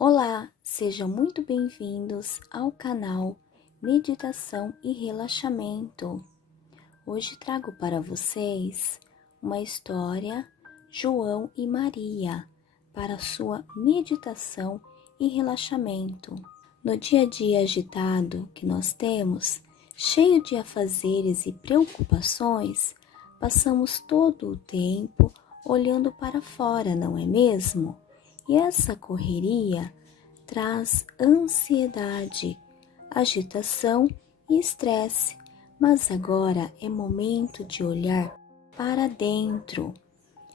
Olá, sejam muito bem-vindos ao canal Meditação e Relaxamento. Hoje trago para vocês uma história, João e Maria, para sua meditação e relaxamento. No dia a dia agitado que nós temos, cheio de afazeres e preocupações, passamos todo o tempo olhando para fora, não é mesmo? E essa correria traz ansiedade, agitação e estresse, mas agora é momento de olhar para dentro.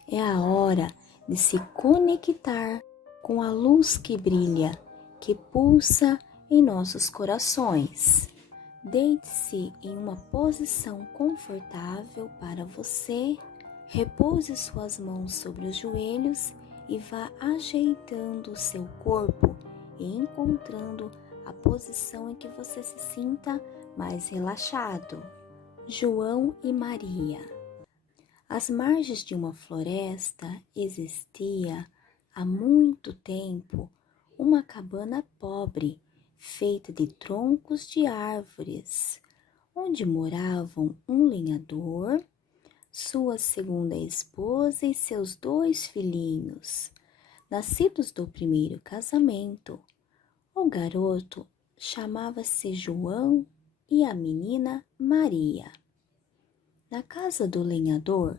É a hora de se conectar com a luz que brilha, que pulsa em nossos corações. Deite-se em uma posição confortável para você, repouse suas mãos sobre os joelhos e vá ajeitando o seu corpo e encontrando a posição em que você se sinta mais relaxado. João e Maria. Às margens de uma floresta existia há muito tempo uma cabana pobre, feita de troncos de árvores, onde moravam um lenhador, sua segunda esposa e seus 2 filhinhos, nascidos do primeiro casamento. O garoto chamava-se João e a menina Maria. Na casa do lenhador,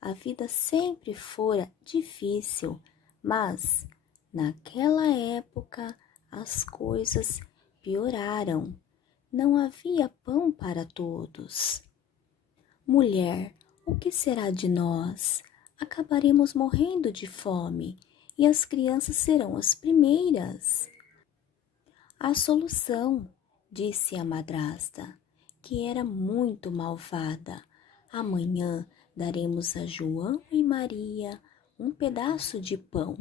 a vida sempre fora difícil, mas naquela época as coisas pioraram. Não havia pão para todos. Mulher, o que será de nós? Acabaremos morrendo de fome e as crianças serão as primeiras. A solução, disse a madrasta, que era muito malvada. Amanhã daremos a João e Maria um pedaço de pão.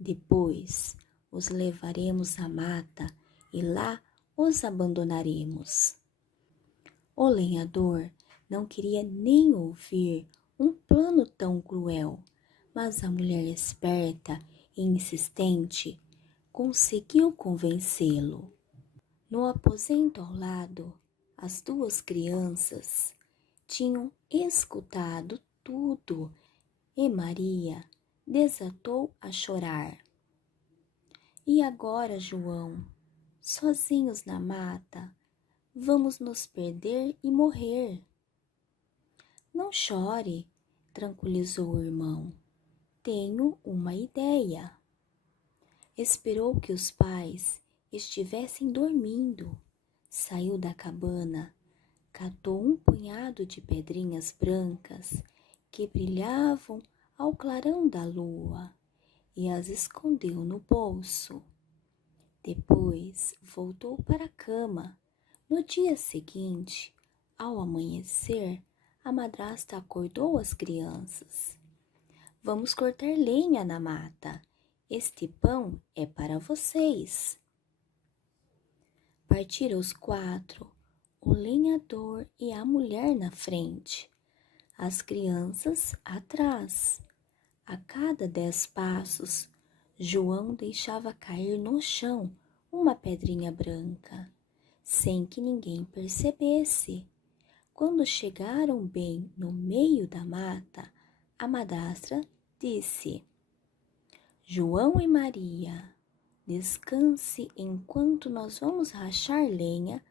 Depois os levaremos à mata e lá os abandonaremos. O lenhador não queria nem ouvir um plano tão cruel, mas a mulher esperta e insistente conseguiu convencê-lo. No aposento ao lado, as 2 crianças tinham escutado tudo e Maria desatou a chorar. E agora, João, sozinhos na mata, vamos nos perder e morrer. Não chore, tranquilizou o irmão. Tenho uma ideia. Esperou que os pais estivessem dormindo. Saiu da cabana, catou um punhado de pedrinhas brancas que brilhavam ao clarão da lua e as escondeu no bolso. Depois voltou para a cama. No dia seguinte, ao amanhecer, a madrasta acordou as crianças. Vamos cortar lenha na mata. Este pão é para vocês. Partiram os 4, o lenhador e a mulher na frente, as crianças atrás. A cada 10 passos, João deixava cair no chão uma pedrinha branca, sem que ninguém percebesse. Quando chegaram bem no meio da mata, a madrasta disse: João e Maria, descanse enquanto nós vamos rachar lenha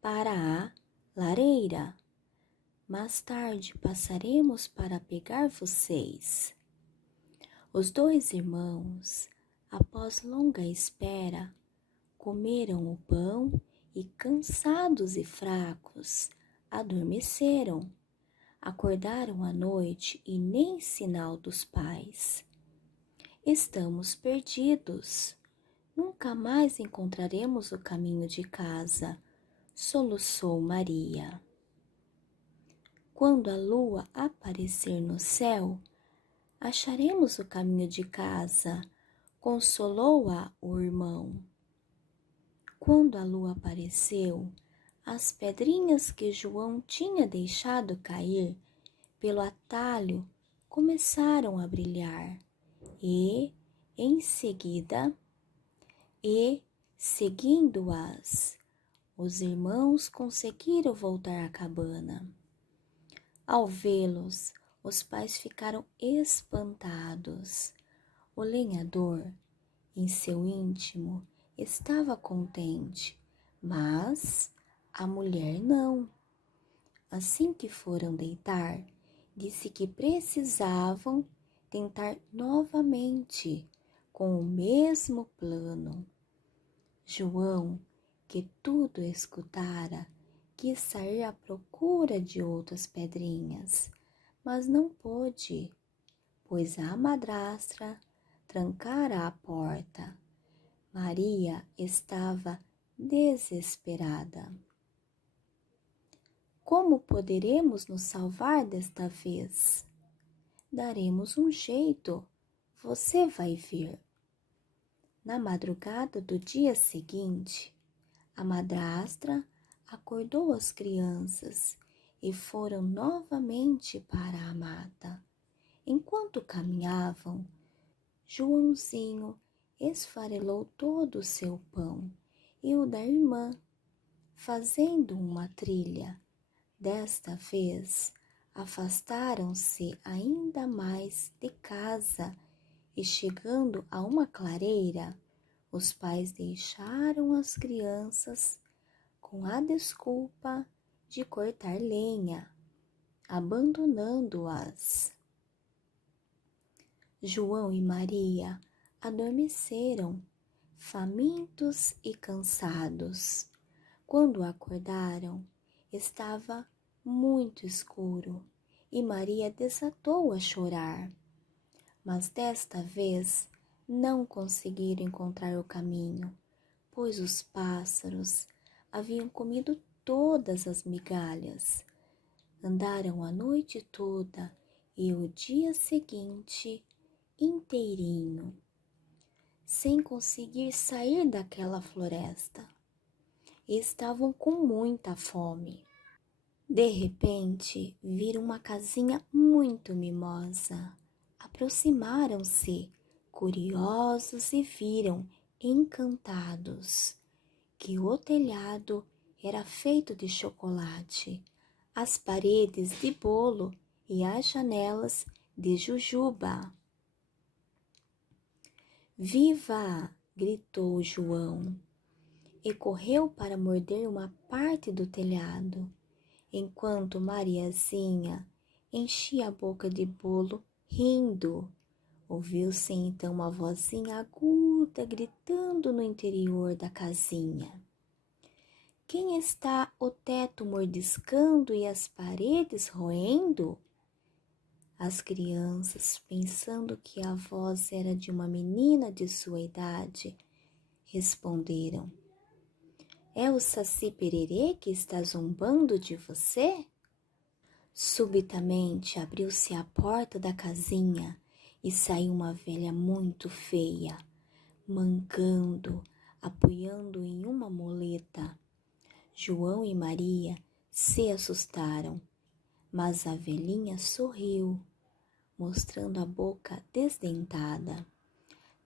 para a lareira. Mais tarde passaremos para pegar vocês. Os 2 irmãos, após longa espera, comeram o pão e, cansados e fracos, adormeceram. Acordaram à noite e nem sinal dos pais. Estamos perdidos. Nunca mais encontraremos o caminho de casa, soluçou Maria. Quando a lua aparecer no céu, acharemos o caminho de casa, consolou-a o irmão. Quando a lua apareceu, as pedrinhas que João tinha deixado cair pelo atalho começaram a brilhar e, em seguida, e, seguindo-as, os irmãos conseguiram voltar à cabana. Ao vê-los, os pais ficaram espantados. O lenhador, em seu íntimo, estava contente, mas a mulher não. Assim que foram deitar, disse que precisavam tentar novamente com o mesmo plano. João, que tudo escutara, quis sair à procura de outras pedrinhas, mas não pôde, pois a madrastra trancara a porta. Maria estava desesperada. Como poderemos nos salvar desta vez? Daremos um jeito, você vai ver. Na madrugada do dia seguinte, a madrastra acordou as crianças e foram novamente para a mata. Enquanto caminhavam, Joãozinho esfarelou todo o seu pão e o da irmã, fazendo uma trilha. Desta vez, afastaram-se ainda mais de casa e, chegando a uma clareira, os pais deixaram as crianças com a desculpa de cortar lenha, abandonando-as. João e Maria adormeceram, famintos e cansados. Quando acordaram, estava muito escuro e Maria desatou a chorar. Mas desta vez não conseguiram encontrar o caminho, pois os pássaros haviam comido todas as migalhas. Andaram a noite toda e o dia seguinte inteirinho, sem conseguir sair daquela floresta. Estavam com muita fome. De repente, viram uma casinha muito mimosa. Aproximaram-se, curiosos, e viram, encantados, que o telhado era feito de chocolate, as paredes de bolo e as janelas de jujuba. Viva! Gritou João e correu para morder uma parte do telhado, enquanto Mariazinha enchia a boca de bolo rindo. Ouviu-se então uma vozinha aguda gritando no interior da casinha. Quem está o teto mordiscando e as paredes roendo? As crianças, pensando que a voz era de uma menina de sua idade, responderam: É o Saci Pererê que está zombando de você? Subitamente abriu-se a porta da casinha e saiu uma velha muito feia, mancando, apoiando em uma muleta. João e Maria se assustaram, mas a velhinha sorriu, mostrando a boca desdentada.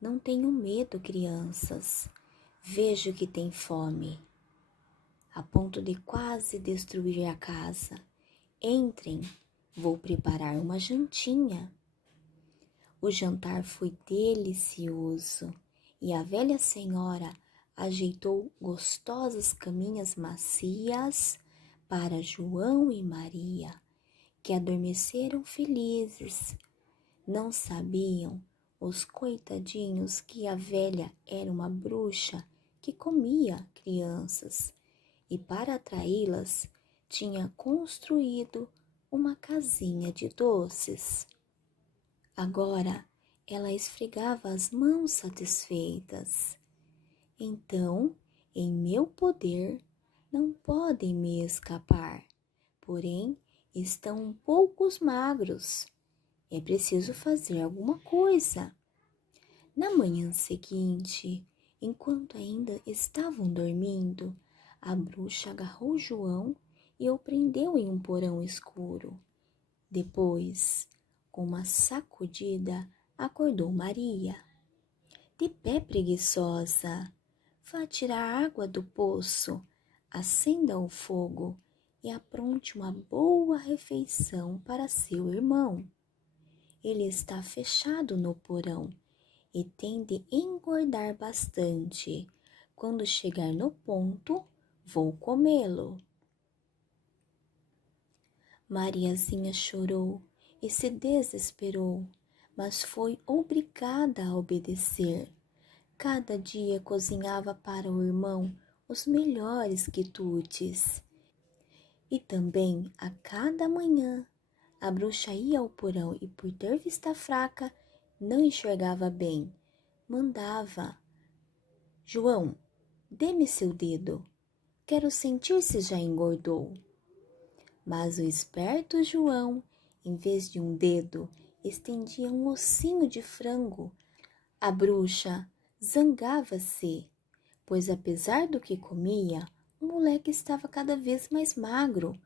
Não tenham medo, crianças. Vejo que tem fome, a ponto de quase destruir a casa. Entrem, vou preparar uma jantinha. O jantar foi delicioso e a velha senhora ajeitou gostosas caminhas macias para João e Maria, que adormeceram felizes. Não sabiam os coitadinhos que a velha era uma bruxa que comia crianças e, para atraí-las, tinha construído uma casinha de doces. Agora ela esfregava as mãos satisfeitas. Então, em meu poder, não podem me escapar, porém estão um pouco magros. É preciso fazer alguma coisa. Na manhã seguinte, enquanto ainda estavam dormindo, a bruxa agarrou João e o prendeu em um porão escuro. Depois, com uma sacudida, acordou Maria. De pé, preguiçosa, vá tirar água do poço, acenda o fogo e apronte uma boa refeição para seu irmão. Ele está fechado no porão e tem de engordar bastante. Quando chegar no ponto, vou comê-lo. Mariazinha chorou e se desesperou, mas foi obrigada a obedecer. Cada dia cozinhava para o irmão os melhores quitutes. E também, a cada manhã, a bruxa ia ao porão e, por ter vista fraca, não enxergava bem. Mandava: João, dê-me seu dedo. Quero sentir se já engordou. Mas o esperto João, em vez de um dedo, estendia um ossinho de frango. A bruxa zangava-se, pois apesar do que comia, o moleque estava cada vez mais magro.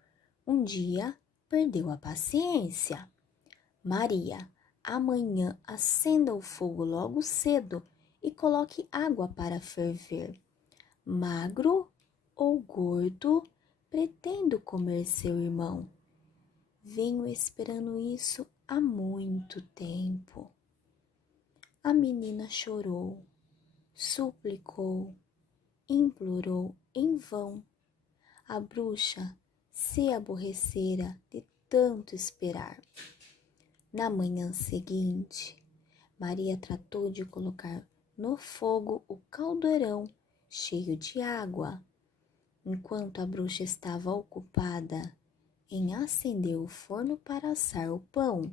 Um dia, perdeu a paciência. Maria, amanhã acenda o fogo logo cedo e coloque água para ferver. Magro ou gordo, pretendo comer seu irmão. Venho esperando isso há muito tempo. A menina chorou, suplicou, implorou em vão. A bruxa se aborrecera de tanto esperar. Na manhã seguinte, Maria tratou de colocar no fogo o caldeirão cheio de água, enquanto a bruxa estava ocupada em acender o forno para assar o pão.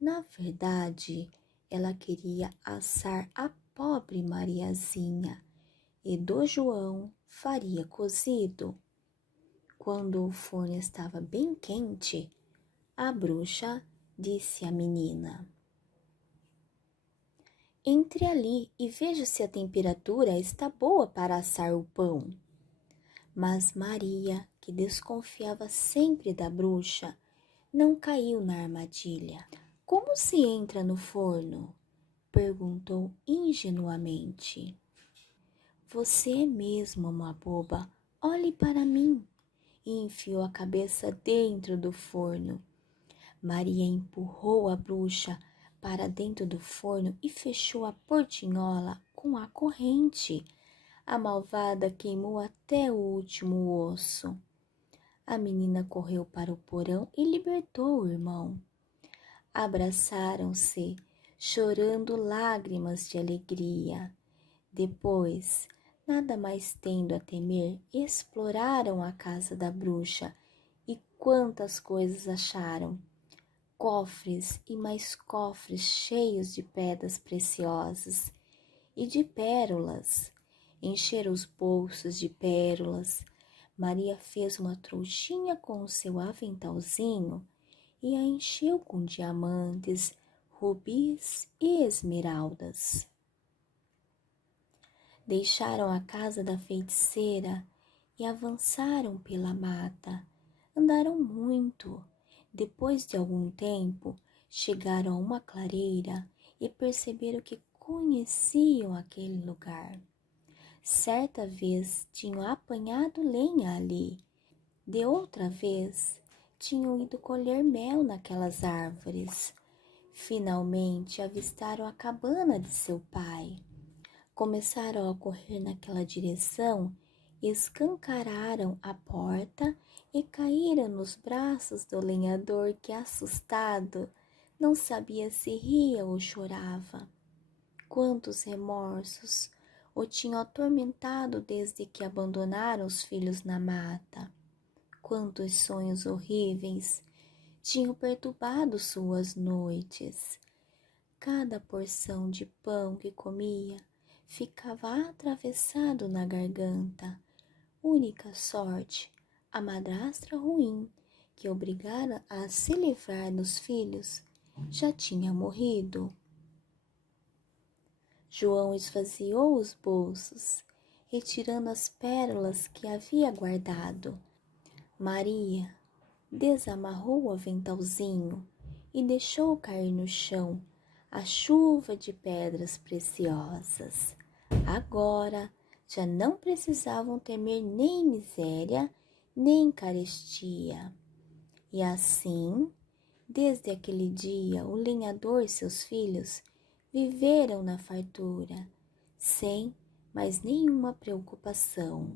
Na verdade, ela queria assar a pobre Mariazinha e do João faria cozido. Quando o forno estava bem quente, a bruxa disse à menina: Entre ali e veja se a temperatura está boa para assar o pão. Mas Maria, que desconfiava sempre da bruxa, não caiu na armadilha. Como se entra no forno? Perguntou ingenuamente. Você é mesmo uma boba. Olhe para mim. E enfiou a cabeça dentro do forno. Maria empurrou a bruxa para dentro do forno e fechou a portinhola com a corrente. A malvada queimou até o último osso. A menina correu para o porão e libertou o irmão. Abraçaram-se, chorando lágrimas de alegria. Depois, nada mais tendo a temer, exploraram a casa da bruxa e quantas coisas acharam! Cofres e mais cofres cheios de pedras preciosas e de pérolas. Encheram os bolsos de pérolas. Maria fez uma trouxinha com o seu aventalzinho e a encheu com diamantes, rubis e esmeraldas. Deixaram a casa da feiticeira e avançaram pela mata. Andaram muito. Depois de algum tempo, chegaram a uma clareira e perceberam que conheciam aquele lugar. Certa vez tinham apanhado lenha ali, de outra vez tinham ido colher mel naquelas árvores. Finalmente avistaram a cabana de seu pai. Começaram a correr naquela direção, escancararam a porta e caíram nos braços do lenhador que, assustado, não sabia se ria ou chorava. Quantos remorsos o tinham atormentado desde que abandonaram os filhos na mata. Quantos sonhos horríveis tinham perturbado suas noites. Cada porção de pão que comia ficava atravessado na garganta. Única sorte, a madrastra ruim, que obrigara a se livrar dos filhos, já tinha morrido. João esvaziou os bolsos, retirando as pérolas que havia guardado. Maria desamarrou o aventalzinho e deixou cair no chão a chuva de pedras preciosas. Agora já não precisavam temer nem miséria, nem carestia. E assim, desde aquele dia, o lenhador e seus filhos viveram na fartura, sem mais nenhuma preocupação.